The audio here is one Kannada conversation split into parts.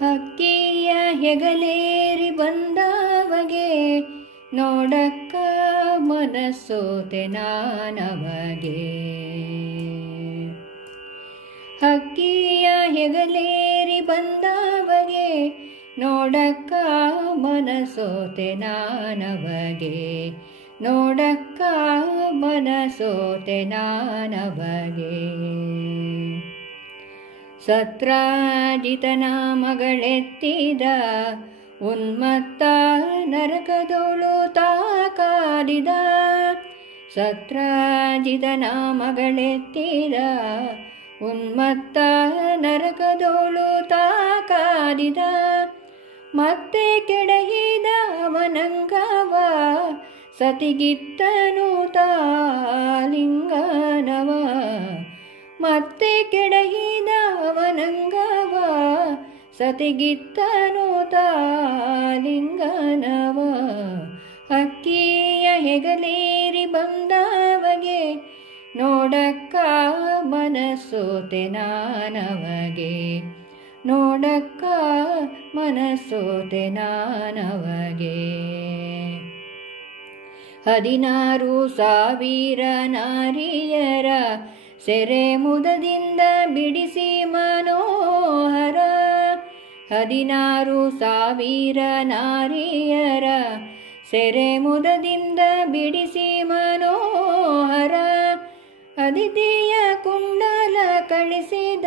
ಹಕ್ಕಿಯ ಹೆಗಲೇರಿ ಬಂದವಗೆ ನೋಡಕ್ಕ ಮನಸ್ಸೋತೆ ನಾನವಗೆ. ಹಕ್ಕಿಯ ಹೆಗಲೇರಿ ಬಂದವಗೆ ನೋಡಕ್ಕ ಮನಸ್ಸೋತೆ ನಾನವಗೆ. ನೋಡಕ್ಕ ಮನಸ್ಸೋತೆ ನಾನವಗೆ. ಸತ್ರಾಜಿತನ ಮಗಳೆತ್ತಿದ ಉನ್ಮತ್ತ ನರಕದೋಳು ತಾಕಾಡಿದ. ಸತ್ರಾಜಿತನ ಮಗಳೆತ್ತಿದ ಉನ್ಮತ್ತ ನರಕದೋಳು ತಾಕಾಡಿದ. ಮತ್ತೆ ಕೆಡಹಿದ ಅವನಂಗವ ಸತಿಗಿತ್ತನು ತಾಲಿಂಗನವ. ಮತ್ತೆ ಕೆಡಹಿದ ಅವನಂಗವ ಸತಿಗಿತ್ತನು ತಾಲಿಂಗನವ. ಹಕ್ಕಿಯ ಹೆಗಲೇರಿ ಬಂದವಗೆ ನೋಡಕ್ಕ ಮನಸ್ಸೋತೆ ನಾನವಗೆ. ನೋಡಕ್ಕ ಮನಸ್ಸೋತೆ ನಾನವಗೆ. 16,000 ನಾರಿಯರ ಸೆರೆ ಮುದದಿಂದ ಬಿಡಿಸಿ ಮನೋಹರ. 16,000 ನಾರಿಯರ ಸೆರೆ ಮುದದಿಂದ ಬಿಡಿಸಿ ಮನೋಹರ. ಅದಿತಿಯ ಕುಂಡಲ ಕಳಿಸಿದ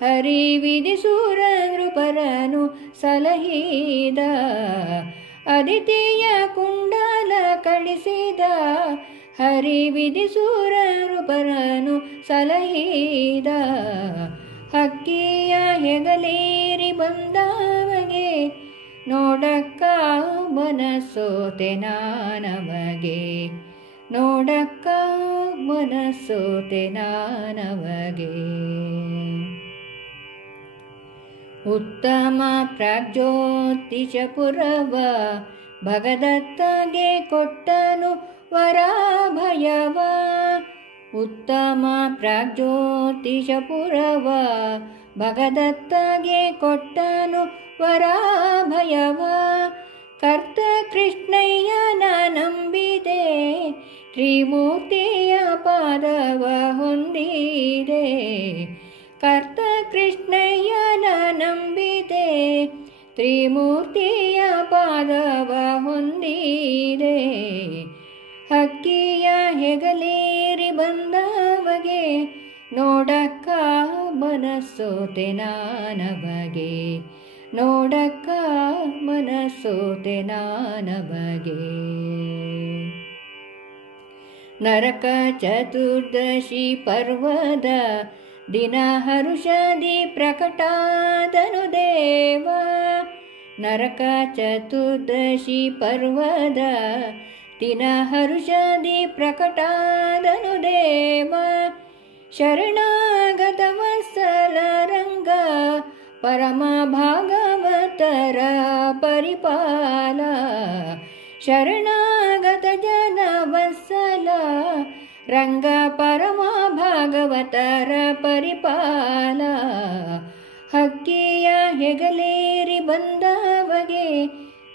ಹರಿ ವಿಧಿಸೂರ ನೃಪರನು ಸಲಹಿದ. ಅದಿತಿಯ ಕುಂಡಲ ಕಳಿಸಿದ ಹರಿ ವಿಧಿಸೂರ ನೃಪರನು ಸಲಹಿದ. ಹಕ್ಕಿಯ ಹೆಗಲೇರಿ ಬಂದವಗೆ ನೋಡಕ್ಕ ಮನಸ್ಸೋತೆ ನಾನವಗೆ. ನೋಡಕ್ಕ ಮನಸ್ಸೋತೆ ನಾನವಗೆ. ಉತ್ತಮ ಪ್ರಾಗ್ಜ್ಯೋತಿಷಪುರವ ಭಗದತ್ತಗೆ ಕೊಟ್ಟನು ವರಾಭಯವ. ಉತ್ತಮ ಪ್ರಾಗ್ಜ್ಯೋತಿಷಪುರವ ಭಗದತ್ತಗೆ ಕೊಟ್ಟನು ವರಾಭಯವ. ಕರ್ತ ಕೃಷ್ಣಯ್ಯನ ನಂಬಿದೆ ತ್ರಿಮೂರ್ತಿಯ ಪಾದವ ಹೊಂದಿದೆ. ಕರ್ತ ಕೃಷ್ಣಯ್ಯನ ನಂಬಿದೆ ತ್ರಿಮೂರ್ತಿಯ ಪಾದವ ಹೊಂದಿದೆ. ಹಕ್ಕಿಯ ಹೆಗಲೇರಿ ಬಂದವಗೆ ನೋಡಕ್ಕ ಮನಸ್ಸೋತೆ ನಾನವಗೆ. ನೋಡಕ್ಕ ಮನಸ್ಸೋತೆ ನಾನವಗೆ. ನರಕ ಚತುರ್ದಶಿ ಪರ್ವದ ದಿನ ಹರುಷದಿ ಪ್ರಕಟಾದನು ದೇವ. ನರಕ ಚತುರ್ದಶಿ ಪರ್ವದ ದಿನ ಹರುಷದಿ ಪ್ರಕಟಾದನು ದೇವ. ಶರಣಾಗತ ವತ್ಸಲ ರಂಗ ಪರಮ ಭಾಗವತರ ಪರಿಪಾಲ. ಶರಣಾಗತ ಜನ ವತ್ಸಲ ರಂಗ ಪರಮ ಭಾಗವತರ ಪರಿಪಾಲ. ಹಕ್ಕಿಯ ಹೆಗಲೇರಿ ಬಂದವಗೆ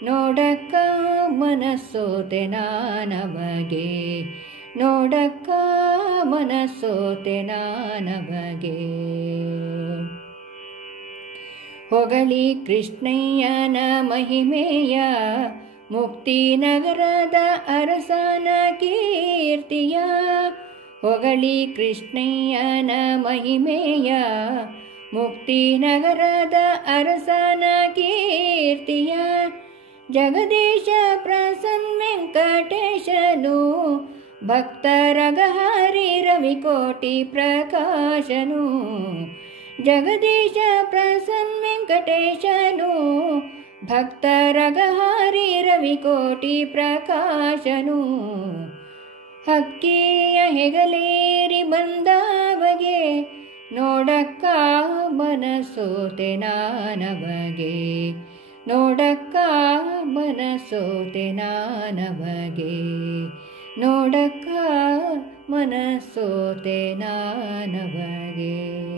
ನೋಡಕ್ಕ ಮನಸ್ಸೋತೆ ನಾನವಗೆ. ನೋಡಕ್ಕ ಮನಸ್ಸೋತೆ ನಾನವಗೆ. ಹೊಗಳಿ ಕೃಷ್ಣಯ್ಯನ ಮಹಿಮೆಯ ಮುಕ್ತಿನಗರದ ಅರಸನ ಕೀರ್ತಿಯ. ಹೊಗಳಿ ಕೃಷ್ಣಯ್ಯನ ಮಹಿಮೆಯ ಮುಕ್ತಿನಗರದ ಅರಸನ ಕೀರ್ತಿಯ. ಜಗದೀಶ ಪ್ರಸನ್ನ ವೆಂಕಟೇಶನು ಭಕ್ತರಗಹರಿ ರವಿಕೋಟಿ ಪ್ರಕಾಶನು. ಜಗದೀಶ ಪ್ರಸನ್ನ ವೆಂಕಟೇಶನು ಭಕ್ತರಗಹರಿ ರವಿಕೋಟಿ ಪ್ರಕಾಶನು. ಹಕ್ಕಿಯ ಹೆಗಲೇರಿ ಬಂದವಗೆ ನೋಡಕ್ಕ ಮನಸ್ಸೋತೆ ನಾನವಗೆ. ನೋಡಕ್ಕ ಮನಸ್ಸೋತೆ ನಾನವಗೆ. ನೋಡಕ್ಕ ಮನಸ್ಸೋತೆ ನಾನವಗೆ.